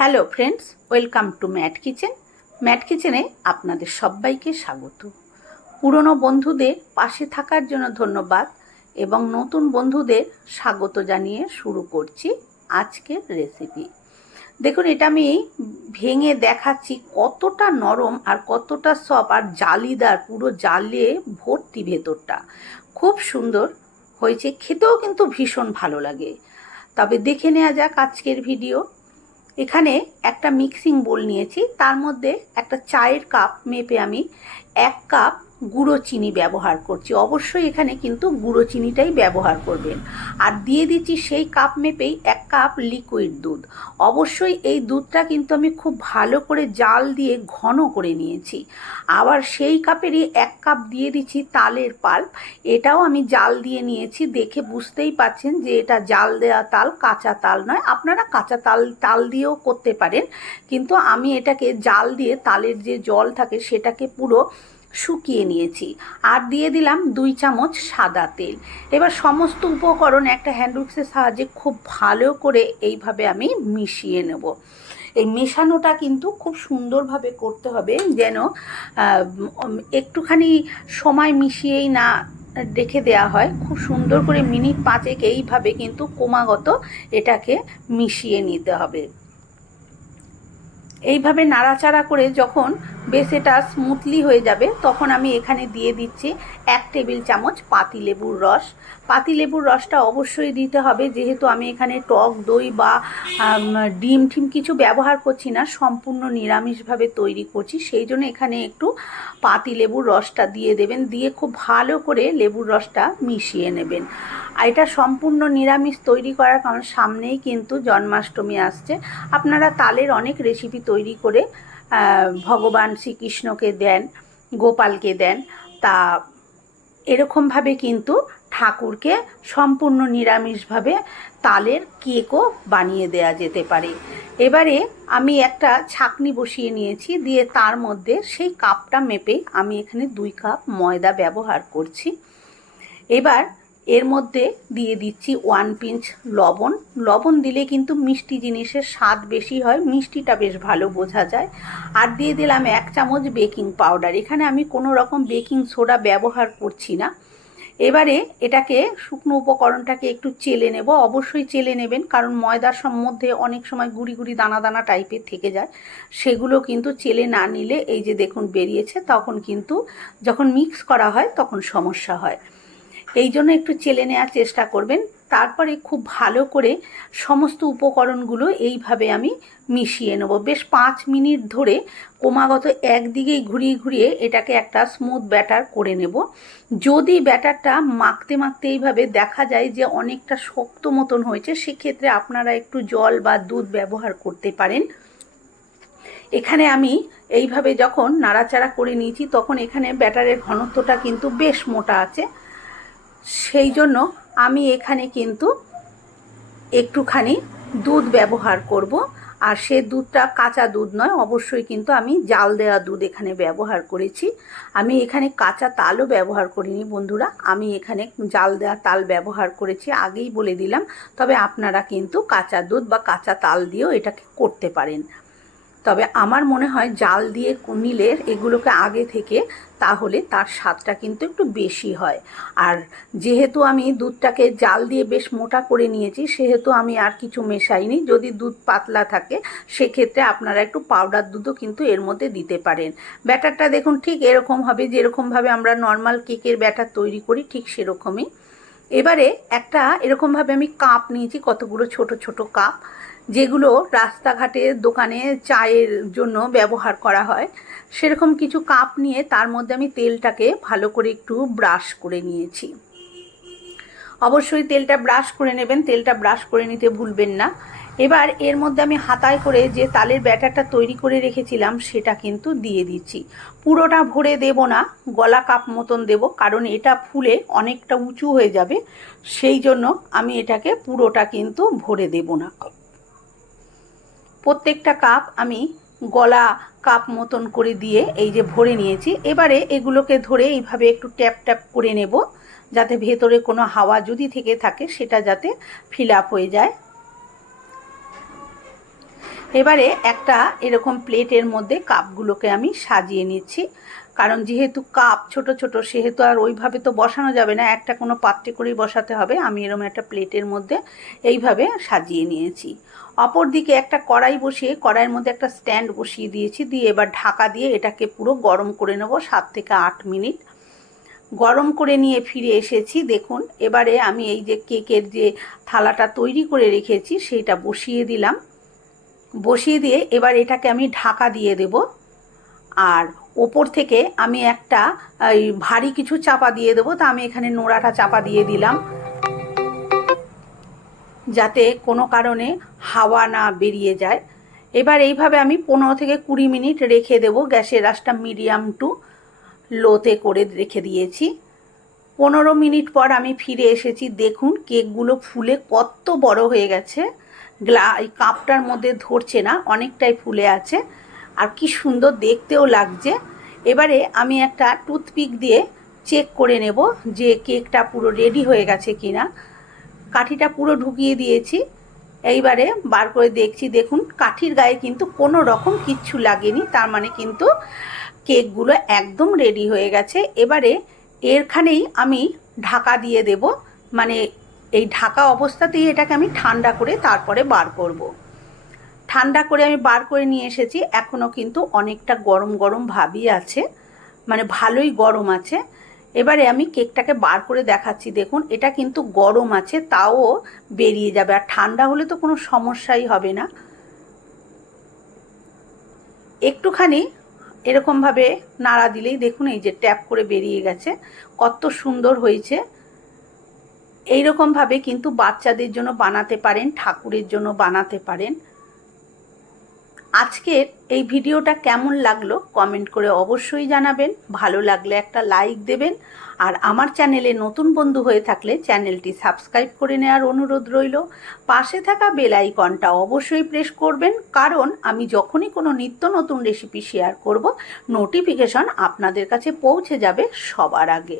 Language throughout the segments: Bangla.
Hello friends, welcome to Matt kitchen. Mat কিচেনে আপনাদের সবাইকে স্বাগত। পুরনো বন্ধুদের পাশে থাকার জন্য ধন্যবাদ এবং নতুন বন্ধুদের স্বাগত জানিয়ে শুরু করছি আজকের রেসিপি দেখুন, এটা আমি ভেঙে দেখাচ্ছি কতটা নরম আর কতটা সফট আর জালিদার, পুরো জালে ভর্তি ভেতরটা। খুব সুন্দর হয়েছে, খেতেও কিন্তু ভীষণ ভালো লাগে। তবে দেখে নেওয়া যাক আজকের ভিডিও এখানে একটা মিক্সিং বোল নিয়েছি। তার মধ্যে একটা চায়ের কাপ মেপে আমি এক কাপ গুঁড়ো চিনি ব্যবহার করছি। অবশ্যই এখানে কিন্তু গুঁড়ো চিনিটাই ব্যবহার করবেন। আর দিয়ে দিচ্ছি সেই কাপ মেপেই এক কাপ লিকুইড দুধ। অবশ্যই এই দুধটা কিন্তু আমি খুব ভালো করে জাল দিয়ে ঘন করে নিয়েছি। আবার সেই কাপেরই এক কাপ দিয়ে দিচ্ছি তালের পাল্প। এটাও আমি জাল দিয়ে নিয়েছি। দেখে বুঝতেই পাচ্ছেন যে এটা জাল দেওয়া তাল কাঁচা তাল নয়। আপনারা কাঁচা তাল তাল দিয়েও করতে পারেন। কিন্তু আমি এটাকে জাল দিয়ে তালের যে জল থাকে সেটাকে পুরো শুকিয়ে নিয়েছি। আর দিয়ে দিলাম দুই চামচ সাদা তেল। এবার সমস্ত উপকরণ একটা হ্যান্ড উইক্সের সাহায্যে খুব ভালো করে এইভাবে আমি মিশিয়ে নেব। এই মেশানোটা কিন্তু খুব সুন্দরভাবে করতে হবে যেন একটুখানি সময় মিশিয়েই না রেখে দেওয়া হয়। খুব সুন্দর করে মিনিট পাঁচেক এইভাবে কিন্তু ক্রমাগত এটাকে মিশিয়ে নিতে হবে। এইভাবে নাড়াচাড়া করে যখন বেশ স্মুথলি হয়ে যাবে। তখন আমি এখানে দিয়ে দিচ্ছি এক টেবিল চামচ পাতিলেবুর রস। পাতিলেবুর রসটা অবশ্যই দিতে হবে। যেহেতু আমি এখানে টক, দই বা ডিম ঠিম কিছু ব্যবহার করছি না, সম্পূর্ণ নিরামিষভাবে তৈরি করছি। সেই জন্য এখানে একটু পাতিলেবুর রসটা দিয়ে দেবেন। দিয়ে খুব ভালো করে লেবুর রসটা মিশিয়ে নেবেন। আর এটা সম্পূর্ণ নিরামিষ তৈরি করার কারণ সামনেই কিন্তু জন্মাষ্টমী আসছে। আপনারা তালের অনেক রেসিপি তৈরি করে ভগবান শ্রীকৃষ্ণকে দেন, গোপালকে দেন, তা এরকমভাবে কিন্তু ঠাকুরকে সম্পূর্ণ নিরামিষভাবে তালের কেকও বানিয়ে দেয়া যেতে পারে। এবারে আমি একটা ছাকনি বসিয়ে নিয়েছি, দিয়ে তার মধ্যে সেই কাপটা মেপে আমি এখানে দুই কাপ ময়দা ব্যবহার করছি। এবার এর মধ্যে দিয়ে দিচ্ছি ওয়ান পিঞ্চ লবণ। লবণ দিলে কিন্তু মিষ্টি জিনিসের স্বাদ বেশি হয়, মিষ্টিটা বেশ ভালো বোঝা যায়। আর দিয়ে দিলাম এক চামচ বেকিং পাউডার এখানে আমি কোনো রকম বেকিং সোডা ব্যবহার করছি না। এবারে এটাকে শুকনো উপকরণটাকে একটু চেলে নেব। অবশ্যই চেলে নেবেন, কারণ ময়দার মধ্যে অনেক সময় গুড়ি গুড়ি দানা দানা টাইপের থেকে যায়। সেগুলো কিন্তু চেলে না নিলে এই যে দেখুন বেরিয়েছে, তখন কিন্তু যখন মিক্স করা হয় তখন সমস্যা হয়। এই জন্য একটু চেলে নেওয়ার চেষ্টা করবেন। তারপরে খুব ভালো করে সমস্ত উপকরণগুলো এইভাবে আমি মিশিয়ে নেব। বেশ পাঁচ মিনিট ধরে ক্রমাগত একদিকেই ঘুরিয়ে ঘুরিয়ে এটাকে একটা স্মুথ ব্যাটার করে নেব। যদি ব্যাটারটা মাখতে মাখতে এইভাবে দেখা যায় যে অনেকটা শক্ত মতন হয়েছে, সেক্ষেত্রে আপনারা একটু জল বা দুধ ব্যবহার করতে পারেন। এখানে আমি এইভাবে যখন নাড়াচাড়া করে নিয়েছি, তখন এখানে ব্যাটারের ঘনত্বটা কিন্তু বেশ মোটা আছে। সেই জন্য আমি এখানে কিন্তু একটুখানি দুধ ব্যবহার করব। আর সে দুধটা কাঁচা দুধ নয়, অবশ্যই কিন্তু আমি জাল দেওয়া দুধ এখানে ব্যবহার করেছি। আমি এখানে কাঁচা তালও ব্যবহার করিনি বন্ধুরা, আমি এখানে জাল দেওয়া তাল ব্যবহার করেছি, আগেই বলে দিলাম। তবে আপনারা কিন্তু কাঁচা দুধ বা কাঁচা তাল দিয়েও এটাকে করতে পারেন। তবে আমার মনে হয় জাল দিয়ে নিলে এগুলোকে আগে থেকে তাহলে তার স্বাদটা কিন্তু একটু বেশি হয়। আর যেহেতু আমি দুধটাকে জাল দিয়ে বেশ মোটা করে নিয়েছি, সেহেতু আমি আর কিছু মেশাইনি। যদি দুধ পাতলা থাকে, সেক্ষেত্রে আপনারা একটু পাউডার দুধও কিন্তু এর মধ্যে দিতে পারেন। ব্যাটারটা দেখুন, ঠিক এরকম হবে, যেরকমভাবে আমরা নর্মাল কেকের ব্যাটার তৈরি করি, ঠিক সেরকমই। এবারে একটা এরকমভাবে আমি কাপ নিয়েছি, কতগুলো ছোট ছোট কাপ। যেগুলো রাস্তাঘাটে দোকানে চায়ের জন্য ব্যবহার করা হয়, সেরকম কিছু কাপ নিয়ে তার মধ্যে আমি তেলটাকে ভালো করে একটু ব্রাশ করে নিয়েছি। অবশ্যই তেলটা ব্রাশ করে নেবেন, তেলটা ব্রাশ করে নিতে ভুলবেন না। এবার এর মধ্যে আমি হাতায় করে যে তালের ব্যাটারটা তৈরি করে রেখেছিলাম, সেটা কিন্তু দিয়ে দিচ্ছি। পুরোটা ভরে দেব না, গলা কাপ মতন দেব, কারণ এটা ফুলে অনেকটা উঁচু হয়ে যাবে, সেই জন্য আমি এটাকে পুরোটা কিন্তু ভরে দেব না। প্রত্যেকটা কাপ আমি গলা কাপ মতন করে দিয়ে এই যে ভরে নিয়েছি। এবারে এগুলোকে ধরে এইভাবে একটু ট্যাপ ট্যাপ করে নেব, যাতে ভেতরে কোনো হাওয়া যদি থেকে থাকে সেটা যাতে ফিল আপ হয়ে যায়। এবারে একটা এরকম প্লেটের মধ্যে কাপগুলোকে আমি সাজিয়ে নিচ্ছি। কারণ যেহেতু কাপ ছোট ছোট, সেহেতু আর ওইভাবে তো বসানো যাবে না। একটা কোনো পাত্রে করেই বসাতে হবে। আমি এরকম একটা প্লেটের মধ্যে এইভাবে সাজিয়ে নিয়েছি। অপর দিকে একটা কড়াই বসিয়ে, কড়াইয়ের মধ্যে একটা স্ট্যান্ড বসিয়ে দিয়েছি। দিয়ে এবার ঢাকা দিয়ে এটাকে পুরো গরম করে নেব সাত থেকে আট মিনিট। গরম করে নিয়ে ফিরে এসেছি। দেখুন, এবারে আমি এই যে কেকের যে থালাটা তৈরি করে রেখেছি সেইটা বসিয়ে দিলাম। বসিয়ে দিয়ে এবার এটাকে আমি ঢাকা দিয়ে দেব। আর ওপর থেকে আমি একটা ভারী কিছু চাপা দিয়ে দেবো, তা আমি এখানে নোড়াটা চাপা দিয়ে দিলাম। যাতে কোনো কারণে হাওয়া না বেরিয়ে যায়। এবার এইভাবে আমি পনেরো থেকে কুড়ি মিনিট রেখে দেব, গ্যাসের রাসটা মিডিয়াম টু লোতে করে রেখে দিয়েছি। পনেরো মিনিট পর আমি ফিরে এসেছি, দেখুন কেকগুলো ফুলে কত বড় হয়ে গেছে। গ্লা কাপটার মধ্যে ধরছে না, অনেকটাই ফুলে আছে। আর কি সুন্দর দেখতেও লাগছে। এবারে আমি একটা টুথপিক দিয়ে চেক করে নেব যে কেকটা পুরো রেডি হয়ে গেছে কিনা। কাঠিটা পুরো ঢুকিয়ে দিয়েছি। এইবারে বার করে দেখছি, দেখুন, কাঠির গায়ে কিন্তু কোনো রকম কিচ্ছু লাগেনি। তার মানে কিন্তু কেকগুলো একদম রেডি হয়ে গেছে। এবারে এরখানেই আমি ঢাকা দিয়ে দেব। মানে এই ঢাকা অবস্থাতেই এটাকে আমি ঠান্ডা করে তারপরে বার করব। ঠান্ডা করে আমি বার করে নিয়ে এসেছি। এখনও কিন্তু অনেকটা গরম গরম ভাবই আছে। মানে ভালোই গরম আছে। এবারে আমি কেকটাকে বার করে দেখাচ্ছি। দেখুন, এটা কিন্তু গরম আছে, তাও বেরিয়ে যাবে। আর ঠান্ডা হলে তো কোনো সমস্যাই হবে না। একটুখানি এরকমভাবে নাড়া দিলেই দেখুন, এই যে ট্যাপ করে বেরিয়ে গেছে। কত সুন্দর হয়েছে। এইরকমভাবে কিন্তু বাচ্চাদের জন্য বানাতে পারেন, ঠাকুরের জন্য বানাতে পারেন। আজকের এই ভিডিওটা কেমন লাগল কমেন্ট করে অবশ্যই জানাবেন। ভালো লাগলে একটা লাইক দেবেন। আর আমার চ্যানেলে নতুন বন্ধু হয়ে থাকলে চ্যানেলটি সাবস্ক্রাইব করে নেওয়ার অনুরোধ রইল। পাশে থাকা বেল আইকনটা অবশ্যই প্রেস করবেন। কারণ আমি যখনই কোনো নিত্য নতুন রেসিপি শেয়ার করব, নোটিফিকেশন আপনাদের কাছে পৌঁছে যাবে সবার আগে।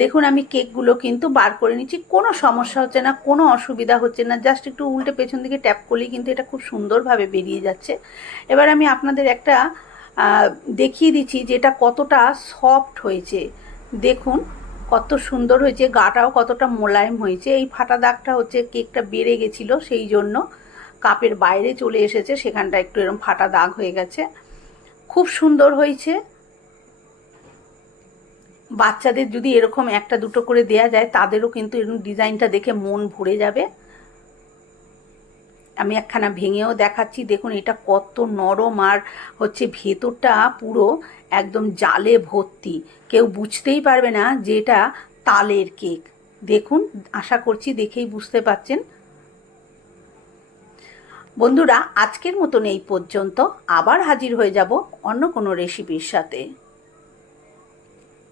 দেখুন, আমি কেকগুলো কিন্তু বার করে নিচ্ছি। কোনো সমস্যা হচ্ছে না, কোনো অসুবিধা হচ্ছে না। জাস্ট একটু উল্টে পেছন দিকে ট্যাপ করলেই কিন্তু এটা খুব সুন্দরভাবে বেরিয়ে যাচ্ছে। এবার আমি আপনাদের একটা দেখিয়ে দিচ্ছি যে এটা কতটা সফট হয়েছে। দেখুন, কত সুন্দর হয়েছে, গাটাও কতটা মোলায়েম হয়েছে। এই ফাটা দাগটা হচ্ছে কেকটা বেড়ে গেছিল সেই জন্য কাপের বাইরে চলে এসেছে সেখানটা একটু এরকম ফাটা দাগ হয়ে গেছে। খুব সুন্দর হয়েছে। বাচ্চাদের যদি এরকম একটা দুটো করে দেয়া যায়, তাদেরও কিন্তু এরকম ডিজাইনটা দেখে মন ভরে যাবে। আমি একখানা ভেঙেও দেখাচ্ছি। দেখুন, এটা কত নরম আর হচ্ছে ভেতরটা পুরো একদম জালে ভর্তি। কেউ বুঝতেই পারবে না যে এটা তালের কেক। দেখুন, আশা করছি দেখেই বুঝতে পাচ্ছেন। বন্ধুরা, আজকের মতন এই পর্যন্ত। আবার হাজির হয়ে যাব অন্য কোনো রেসিপির সাথে।